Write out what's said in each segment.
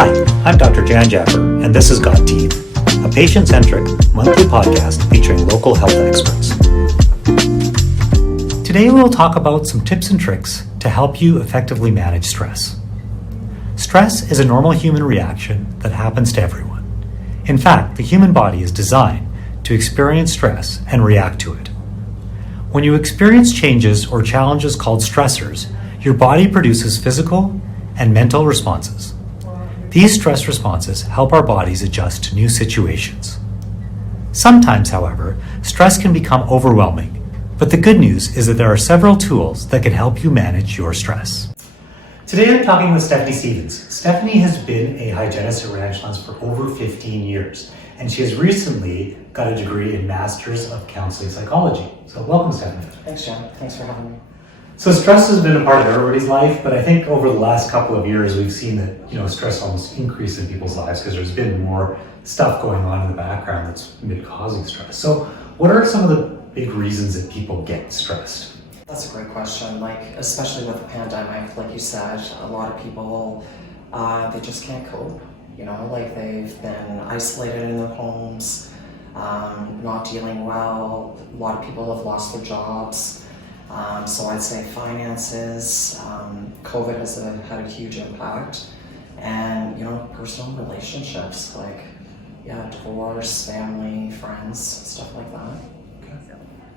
Hi, I'm Dr. Jaffer, and this is GotTeeth, a patient-centric monthly podcast featuring local health experts. Today we'll talk about some tips and tricks to help you effectively manage stress. Stress is a normal human reaction that happens to everyone. In fact, the human body is designed to experience stress and react to it. When you experience changes or challenges called stressors, your body produces physical and mental responses. These stress responses help our bodies adjust to new situations. Sometimes, however, stress can become overwhelming, but the good news is that there are several tools that can help you manage your stress. Today I'm talking with Stephanie Stevens. Stephanie has been a hygienist at Ranchlands for over 15 years, and she has recently got a degree in Masters of Counselling Psychology. So welcome, Stephanie. Thanks, John. Thanks for having me. So stress has been a part of everybody's life, but I think over the last couple of years we've seen that stress almost increase in people's lives because there's been more stuff going on in the background that's been causing stress. So what are some of the big reasons that people get stressed? That's a great question. Especially with the pandemic, like you said, a lot of people, they just can't cope. They've been isolated in their homes, not dealing well. A lot of people have lost their jobs. So I'd say finances, COVID has had a huge impact, and personal relationships, divorce, family, friends, stuff like that.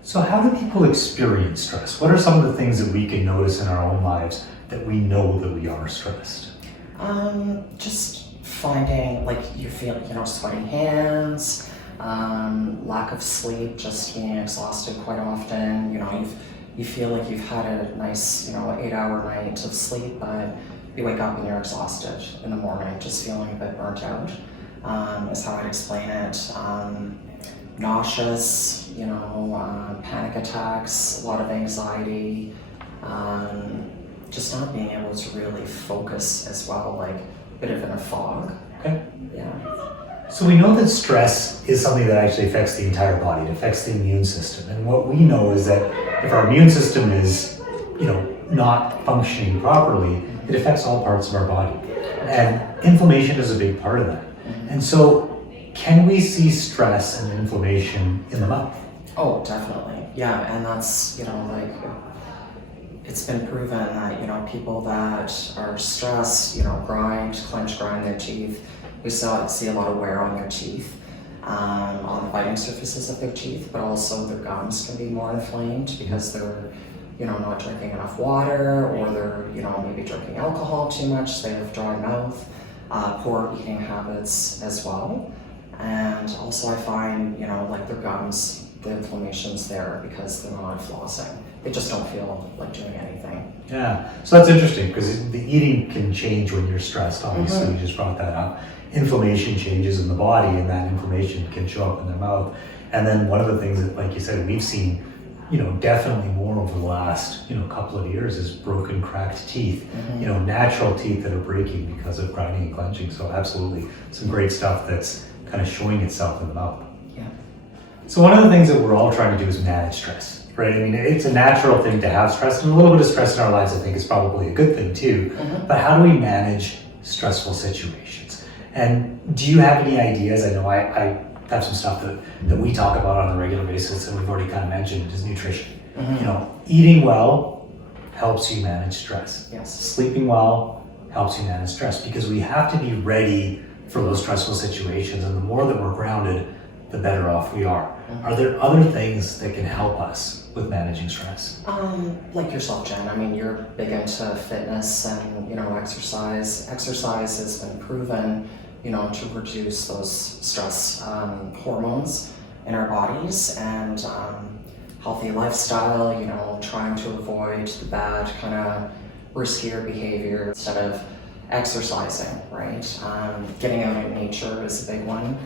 So how do people experience stress? What are some of the things that we can notice in our own lives that we know that we are stressed? Just finding, you feel, sweaty hands, lack of sleep, just being exhausted quite often. You feel like you've had a nice, 8-hour night of sleep, but you wake up and you're exhausted in the morning, just feeling a bit burnt out, is how I'd explain it. Nauseous, panic attacks, a lot of anxiety, just not being able to really focus as well, a bit of in a fog. Okay. Yeah. So we know that stress is something that actually affects the entire body. It affects the immune system. And what we know is that if our immune system is, not functioning properly, it affects all parts of our body. And inflammation is a big part of that. And so can we see stress and inflammation in the mouth? Oh, definitely. Yeah, and that's, it's been proven that, people that are stressed, clench, grind their teeth. We see a lot of wear on their teeth, on the biting surfaces of their teeth, but also their gums can be more inflamed because they're, not drinking enough water, or they're, maybe drinking alcohol too much. They have dry mouth, poor eating habits as well. And also I find, their gums, the inflammation's there because they're not flossing. They just don't feel like doing anything. Yeah, so that's interesting because the eating can change when you're stressed. Obviously, You just brought that up. Inflammation changes in the body, and that inflammation can show up in the mouth. And then one of the things that, like you said, we've seen, definitely more over the last, couple of years is broken, cracked teeth. Natural teeth that are breaking because of grinding and clenching. So absolutely, some great stuff that's kind of showing itself in the mouth. Yeah. So one of the things that we're all trying to do is manage stress, right? I mean, it's a natural thing to have stress, and a little bit of stress in our lives, I think, is probably a good thing too. But how do we manage stressful situations? And do you have any ideas? I know I have some stuff that we talk about on a regular basis, and we've already kind of mentioned, is nutrition. Eating well helps you manage stress. Yes. Sleeping well helps you manage stress, because we have to be ready for those stressful situations, and the more that we're grounded, the better off we are. Are there other things that can help us with managing stress? Like yourself, Jen. I mean, you're big into fitness and, exercise. Exercise has been proven, to reduce those stress hormones in our bodies, and healthy lifestyle, trying to avoid the bad kind of riskier behavior instead of exercising, right? Getting out in nature is a big one,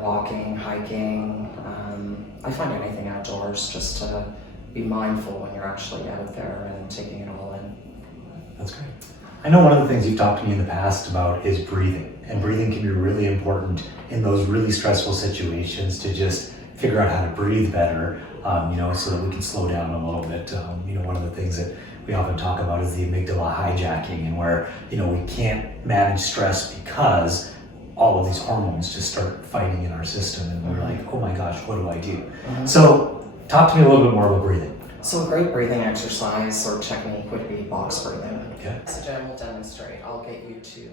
walking, hiking. I find anything outdoors, just to be mindful when you're actually out there and taking it all in. That's great. I know one of the things you've talked to me in the past about is breathing, and breathing can be really important in those really stressful situations, to just figure out how to breathe better, so that we can slow down a little bit. One of the things that we often talk about is the amygdala hijacking, and where, we can't manage stress because all of these hormones just start fighting in our system, and we're like, oh my gosh, what do I do? So talk to me a little bit more about breathing. So a great breathing exercise or technique would be box breathing. Okay. So Jen will demonstrate. I'll get you to,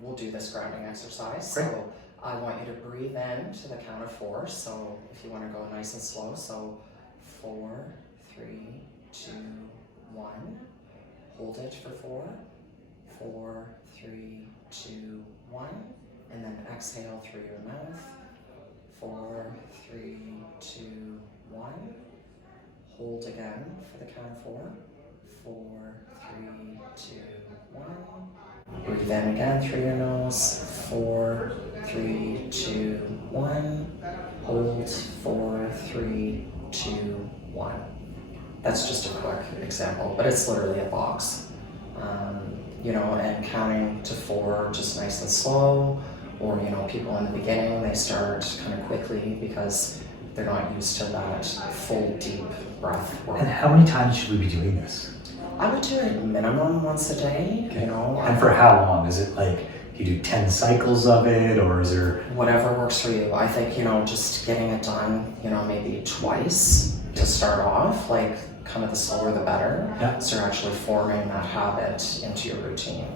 we'll do this grounding exercise. Great. So I want you to breathe in to the count of 4. So if you want to go nice and slow, so 4, 3, 2, 1. Hold it for 4, 4, 3, 2, 1. And then exhale through your mouth. 4, 3, 2, 1. Hold again for the count of 4. 4, 3, 2, 1. Breathe in again through your nose. 4, 3, 2, 1. Hold. 4, 3, 2, 1. That's just a quick example, but it's literally a box. And counting to 4 just nice and slow, or people in the beginning, they start kind of quickly because they're not used to that full deep breath work. And how many times should we be doing this? I would do it minimum once a day, Okay. And for how long? Is it like you do 10 cycles of it, or is there... Whatever works for you. I think, just getting it done, maybe twice to start off, like kind of the slower the better. Yeah. So you're actually forming that habit into your routine.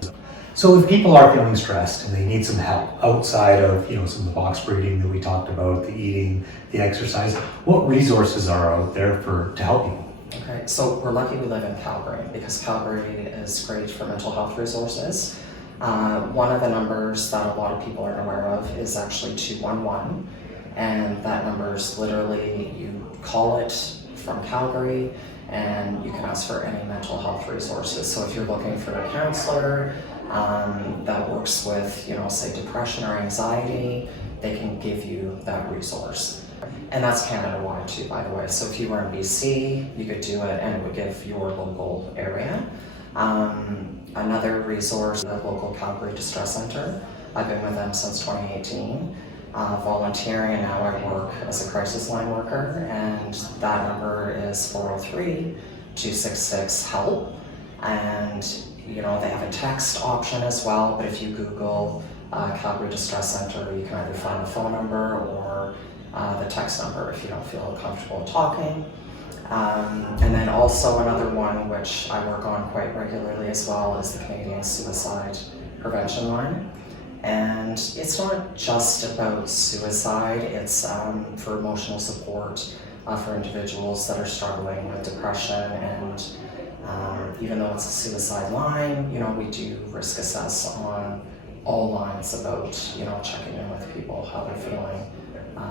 So if people are feeling stressed and they need some help outside of, some of the box breathing that we talked about, the eating, the exercise, what resources are out there to help people? Okay, so we're lucky we live in Calgary, because Calgary is great for mental health resources. One of the numbers that a lot of people aren't aware of is actually 211, and that number is literally, you call it from Calgary, and you can ask for any mental health resources. So if you're looking for a counselor that works with, say depression or anxiety, they can give you that resource. And that's Canada-wide too, by the way. So if you were in BC, you could do it and it would give your local area. Another resource, the local Calgary Distress Center. I've been with them since 2018. Volunteering, and now I work as a crisis line worker, and that number is 403-266-HELP. And they have a text option as well, but if you Google Calgary Distress Center, you can either find the phone number or the text number if you don't feel comfortable talking. And then also another one which I work on quite regularly as well is the Canadian Suicide Prevention Line. And it's not just about suicide, it's for emotional support for individuals that are struggling with depression. And even though it's a suicide line, we do risk assess on all lines about, checking in with people, how they're feeling,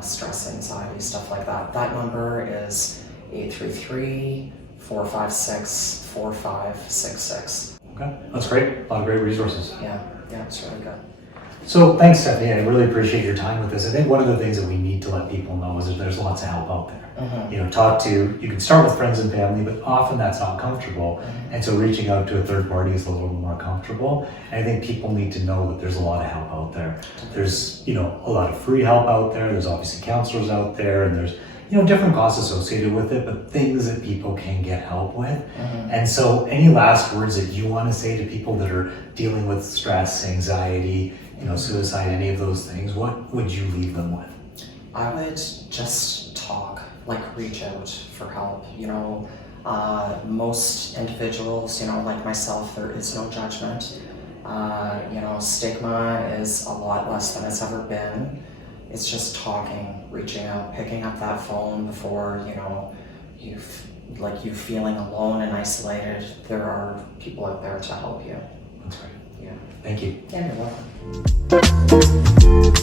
stress, anxiety, stuff like that. That number is 833-456-4566. Okay, that's great. A lot of great resources. Yeah, it's really good. So thanks, Stephanie. I really appreciate your time with this. I think one of the things that we need to let people know is that there's lots of help out there. You can start with friends and family, but often that's not comfortable. And so reaching out to a third party is a little more comfortable. And I think people need to know that there's a lot of help out there. There's, a lot of free help out there. There's obviously counselors out there, and there's, different costs associated with it, but things that people can get help with. And so any last words that you want to say to people that are dealing with stress, anxiety, suicide, any of those things, what would you leave them with? I would just talk, reach out for help. Most individuals, like myself, there is no judgment. Stigma is a lot less than it's ever been. It's just talking, reaching out, picking up that phone before, you feeling alone and isolated. There are people out there to help you. That's great. Yeah. Thank you. Yeah, you're welcome.